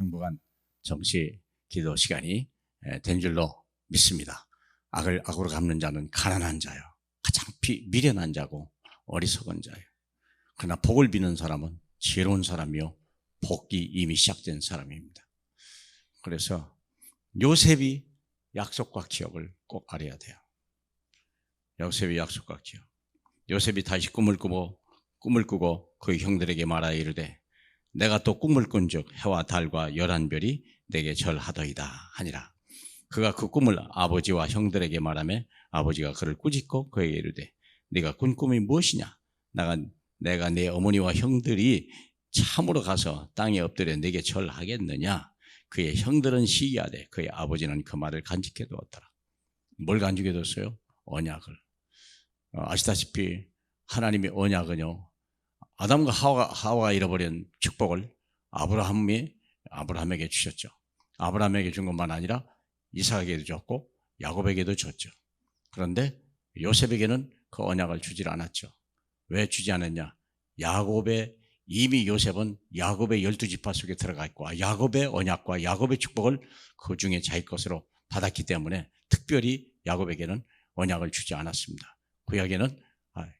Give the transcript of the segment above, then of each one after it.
행복한 정시 기도 시간이 된 줄로 믿습니다. 악으로 갚는 자는 가난한 자요, 가장 미련한 자고 어리석은 자요. 그러나 복을 비는 사람은 지혜로운 사람이요, 복이 이미 시작된 사람입니다. 그래서 요셉이 약속과 기업을 꼭 알아야 돼요. 요셉이 약속과 기업. 요셉이 다시 꿈을 꾸고 그 형들에게 말하여 이르되 내가 또 꿈을 꾼즉 해와 달과 11별이 내게 절하더이다 하니라. 그가 그 꿈을 아버지와 형들에게 말하며 아버지가 그를 꾸짖고 그에게 이르되 네가 꾼 꿈이 무엇이냐? 내가 내 어머니와 형들이 참으로 가서 땅에 엎드려 내게 절하겠느냐? 그의 형들은 시기하되 그의 아버지는 그 말을 간직해 두었더라. 뭘 간직해 뒀어요? 언약을. 아시다시피 하나님의 언약은요, 아담과 하와가 잃어버린 축복을 아브라함에게 주셨죠. 아브라함에게 준 것만 아니라 이삭에게도 줬고 야곱에게도 줬죠. 그런데 요셉에게는 그 언약을 주질 않았죠. 왜 주지 않았냐? 이미 요셉은 야곱의 12지파 속에 들어가 있고 야곱의 언약과 야곱의 축복을 그 중에 자기 것으로 받았기 때문에 특별히 야곱에게는 언약을 주지 않았습니다. 구약에는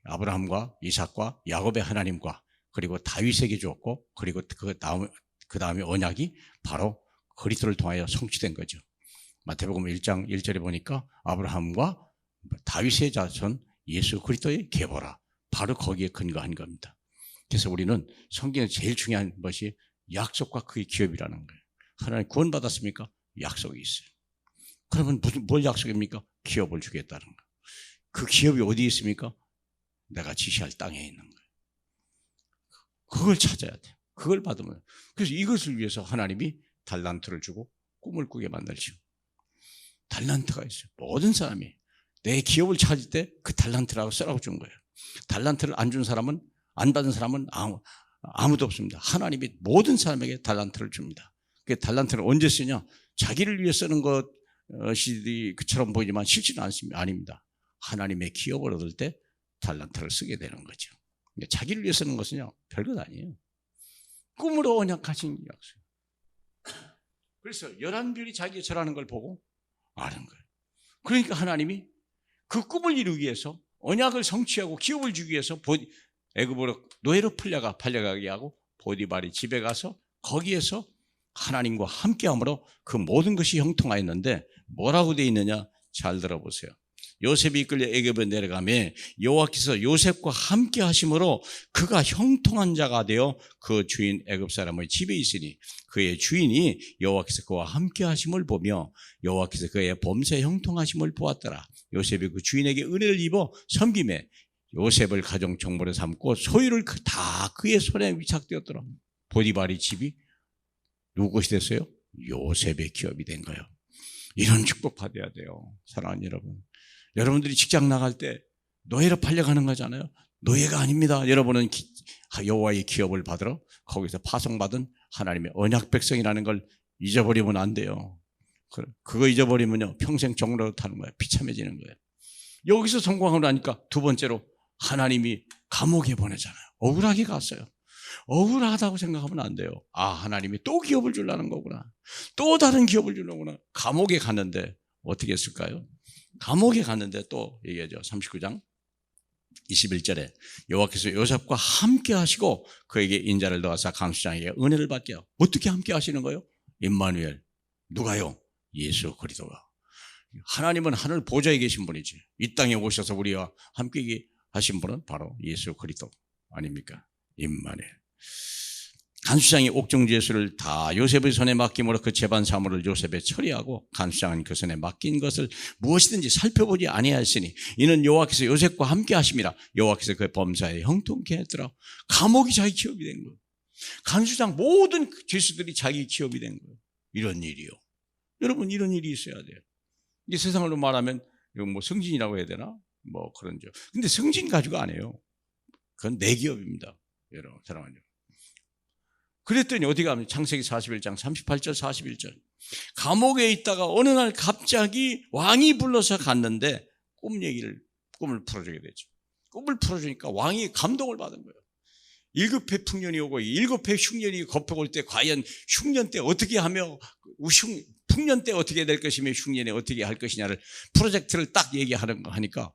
아브라함과 이삭과 야곱의 하나님과 그리고 다윗에게 주었고 그리고 그 다음에 언약이 바로 그리스도를 통하여 성취된 거죠. 마태복음 1장 1절에 보니까 아브라함과 다윗의 자손 예수 그리스도의 계보라, 바로 거기에 근거한 겁니다. 그래서 우리는 성경에서 제일 중요한 것이 약속과 그의 기업이라는 거예요. 하나님 구원받았습니까? 약속이 있어요. 그러면 뭘 약속입니까? 기업을 주겠다는 거예요. 그 기업이 어디에 있습니까? 내가 지시할 땅에 있는 거예요. 그걸 찾아야 돼요. 그걸 받으면. 그래서 이것을 위해서 하나님이 달란트를 주고 꿈을 꾸게 만들죠. 달란트가 있어요. 모든 사람이 내 기업을 찾을 때 그 달란트라고 쓰라고 준 거예요. 달란트를 안 준 사람은, 안 받은 사람은 아무도 없습니다. 하나님이 모든 사람에게 달란트를 줍니다. 그 달란트를 언제 쓰냐? 자기를 위해 쓰는 것이 그처럼 보이지만 실제는 아닙니다. 하나님의 기업을 얻을 때 달란트를 쓰게 되는 거죠. 자기를 위해 쓰는 것은요, 별것 아니에요. 꿈으로 언약하신 약속. 그래서 11별이 자기가 절하는 걸 보고 아는 거예요. 그러니까 하나님이 그 꿈을 이루기 위해서 언약을 성취하고 기업을 주기 위해서 애굽으로 노예로 팔려가게 하고 보디발이 집에 가서 거기에서 하나님과 함께함으로 그 모든 것이 형통하였는데 뭐라고 되어 있느냐? 잘 들어보세요. 요셉이 이끌려 애굽에 내려가며 여호와께서 요셉과 함께 하심으로 그가 형통한 자가 되어 그 주인 애굽 사람의 집에 있으니 그의 주인이 여호와께서 그와 함께 하심을 보며 여호와께서 그의 범사에 형통하심을 보았더라. 요셉이 그 주인에게 은혜를 입어 섬김에 요셉을 가정 총무로 삼고 소유를 다 그의 손에 위탁되었더라. 보디발의 집이 누구 것이 됐어요? 요셉의 기업이 된 거예요. 이런 축복 받아야 돼요. 사랑하는 여러분. 여러분들이 직장 나갈 때 노예로 팔려가는 거잖아요. 노예가 아닙니다. 여러분은 여호와의 기업을 받으러 거기서 파송받은 하나님의 언약 백성이라는 걸 잊어버리면 안 돼요. 그거 잊어버리면요, 평생 종로로 타는 거예요. 비참해지는 거예요. 여기서 성공하고 나니까 두 번째로 하나님이 감옥에 보내잖아요. 억울하게 갔어요. 억울하다고 생각하면 안 돼요. 하나님이 또 기업을 주려는 거구나. 또 다른 기업을 주려구나. 감옥에 갔는데 어떻게 했을까요? 감옥에 갔는데 또 얘기하죠. 39장 21절에 여호와께서 요셉과 함께 하시고 그에게 인자를 더하사 간수장에게 은혜를 받게 하고. 어떻게 함께 하시는 거예요? 임마누엘. 누가요? 예수 그리스도가. 하나님은 하늘 보좌에 계신 분이지. 이 땅에 오셔서 우리와 함께 하신 분은 바로 예수 그리스도 아닙니까? 임마누엘. 간수장이 옥중 예수를 다 요셉의 손에 맡김으로 그 재반 사물을 요셉에 처리하고 간수장은 그 손에 맡긴 것을 무엇이든지 살펴보지 아니하였으니 이는 여호와께서 요셉과 함께 하심이라. 여호와께서 그 범사에 형통케 했더라. 감옥이 자기 기업이 된 거예요. 간수장 모든 죄수들이 자기 기업이 된 거예요. 이런 일이요. 여러분, 이런 일이 있어야 돼요. 이게 세상으로 말하면 이건 뭐 승진이라고 해야 되나? 뭐 그런죠. 근데 승진 가지고 안 해요. 그건 내 기업입니다. 여러분, 사랑하는 여러분. 그랬더니 어디 가면 창세기 41장 38절 41절 감옥에 있다가 어느 날 갑자기 왕이 불러서 갔는데 꿈을 풀어주게 되죠. 꿈을 풀어주니까 왕이 감동을 받은 거예요. 1급해 풍년이 오고 1급해 흉년이 겉어올 때 과연 흉년 때 어떻게 하며 풍년 때 어떻게 될 것이며 흉년에 어떻게 할 것이냐를 프로젝트를 딱 얘기하는 거 하니까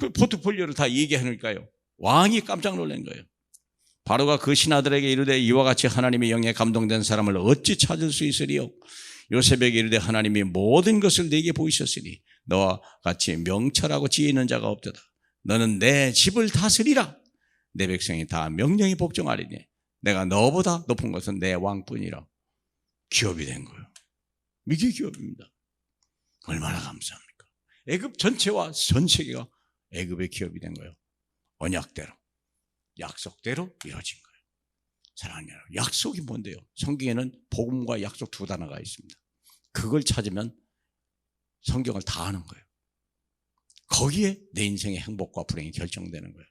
그 포트폴리오를 다 얘기하니까요. 왕이 깜짝 놀란 거예요. 바로가 그 신하들에게 이르되 이와 같이 하나님의 영에 감동된 사람을 어찌 찾을 수 있으리요? 요셉에게 이르되 하나님이 모든 것을 내게 보이셨으니 너와 같이 명철하고 지혜 있는 자가 없도다. 너는 내 집을 다스리라. 내 백성이 다 명령에 복종하리니 내가 너보다 높은 것은 내 왕뿐이라. 기업이 된 거예요. 이게 기업입니다. 얼마나 감사합니까? 애굽 전체와 전 세계가 애굽의 기업이 된 거예요. 언약대로, 약속대로 이루어진 거예요. 사랑하는 여러분, 약속이 뭔데요? 성경에는 복음과 약속 두 단어가 있습니다. 그걸 찾으면 성경을 다 아는 거예요. 거기에 내 인생의 행복과 불행이 결정되는 거예요.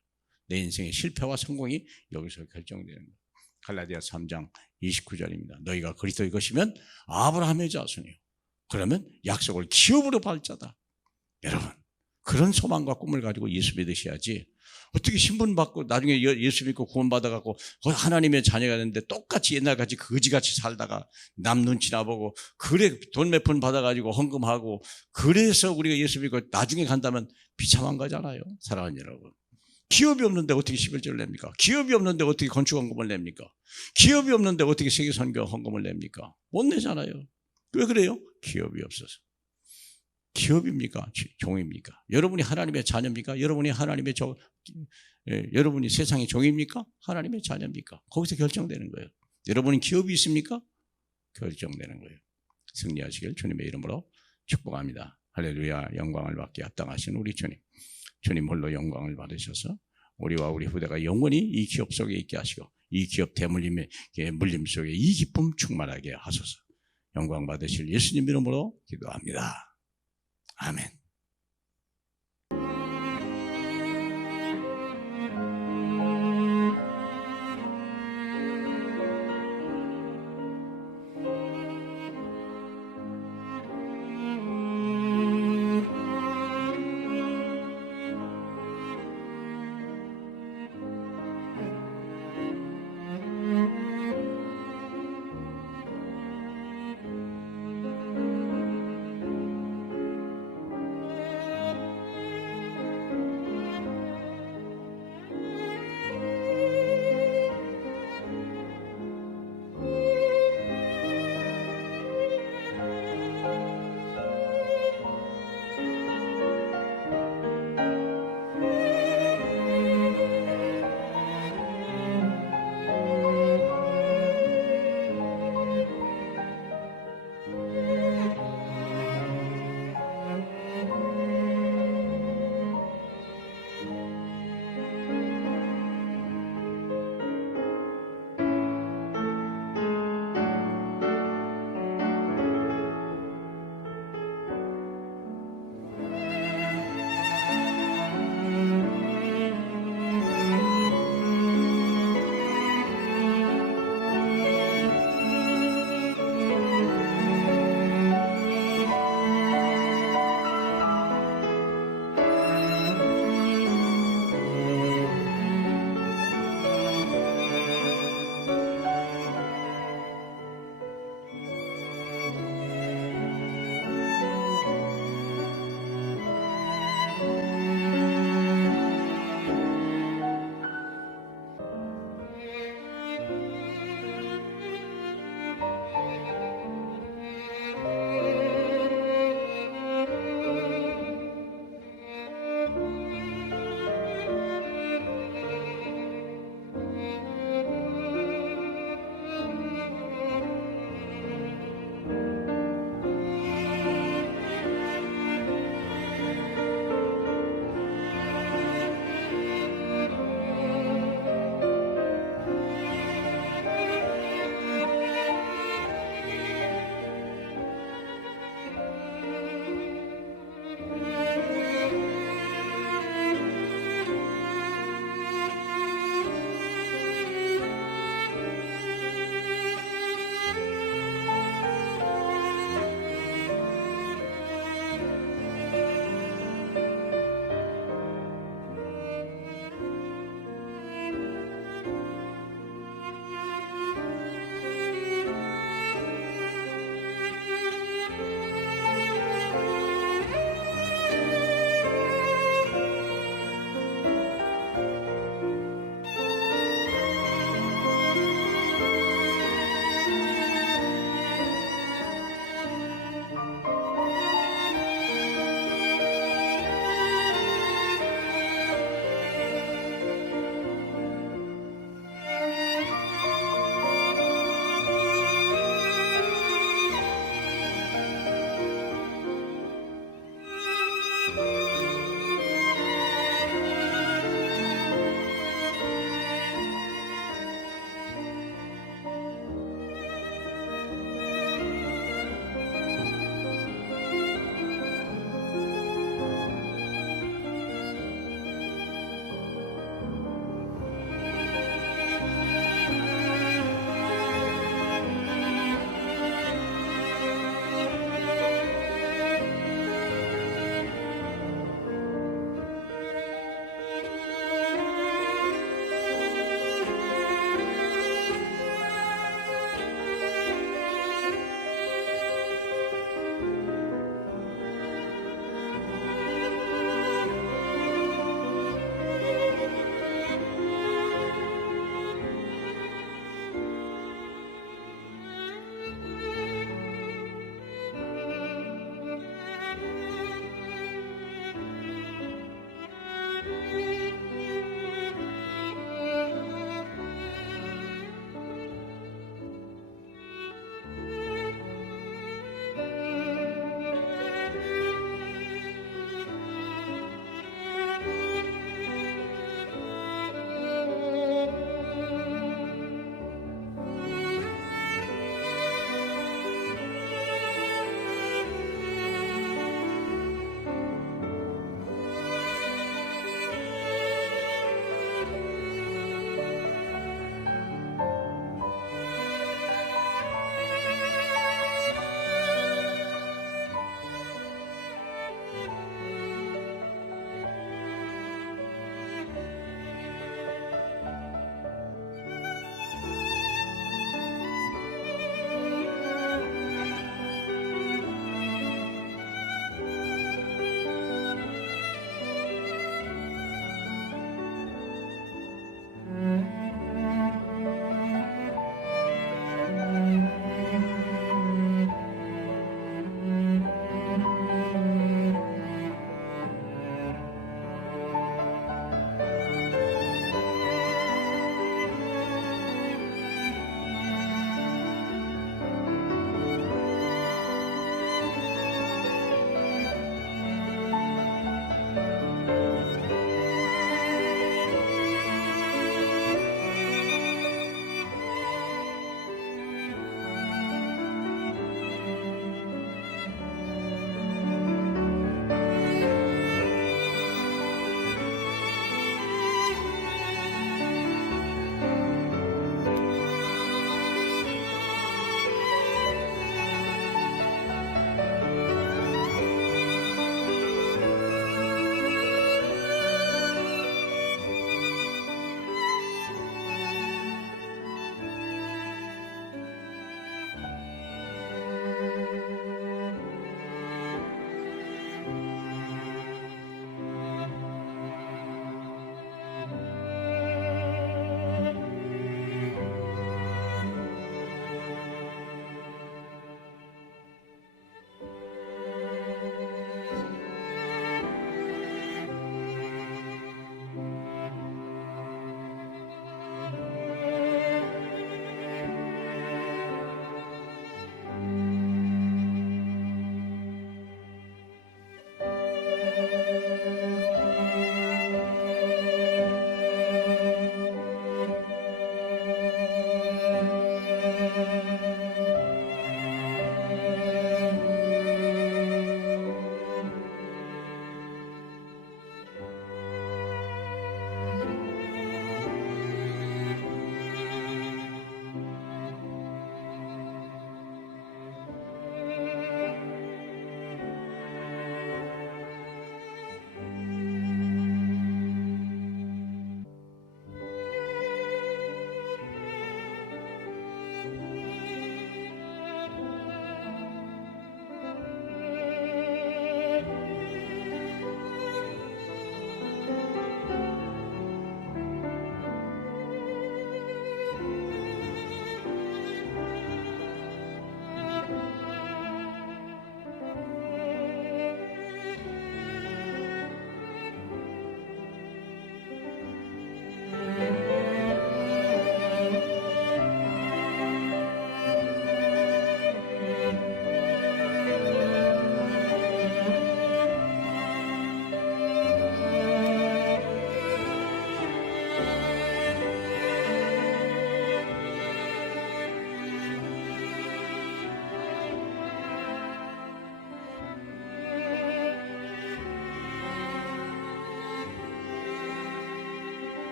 내 인생의 실패와 성공이 여기서 결정되는 거예요. 갈라디아서 3장 29절입니다. 너희가 그리스도의 것이면 아브라함의 자손이요. 그러면 약속을 기업으로 받자다. 여러분, 그런 소망과 꿈을 가지고 예수 믿으셔야지. 어떻게 신분 받고 나중에 예수 믿고 구원 받아갖고 하나님의 자녀가 됐는데 똑같이 옛날같이 거지같이 살다가 남 눈치나 보고 그래 돈 몇 푼 받아가지고 헌금하고 그래서 우리가 예수 믿고 나중에 간다면 비참한 거잖아요. 사랑하는 여러분. 기업이 없는데 어떻게 11조를 냅니까? 기업이 없는데 어떻게 건축 헌금을 냅니까? 기업이 없는데 어떻게 세계 선교 헌금을 냅니까? 못 내잖아요. 왜 그래요? 기업이 없어서. 기업입니까? 종입니까? 여러분이 하나님의 자녀입니까? 여러분이 하나님의 여러분이 세상의 종입니까? 하나님의 자녀입니까? 거기서 결정되는 거예요. 여러분이 기업이 있습니까? 결정되는 거예요. 승리하시길 주님의 이름으로 축복합니다. 할렐루야. 영광을 받게 합당하신 우리 주님. 주님 홀로 영광을 받으셔서 우리와 우리 후대가 영원히 이 기업 속에 있게 하시고 이 기업 대물림의 물림 속에 이 기쁨 충만하게 하소서. 영광 받으실 예수님 이름으로 기도합니다. 아멘.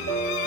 있습니다.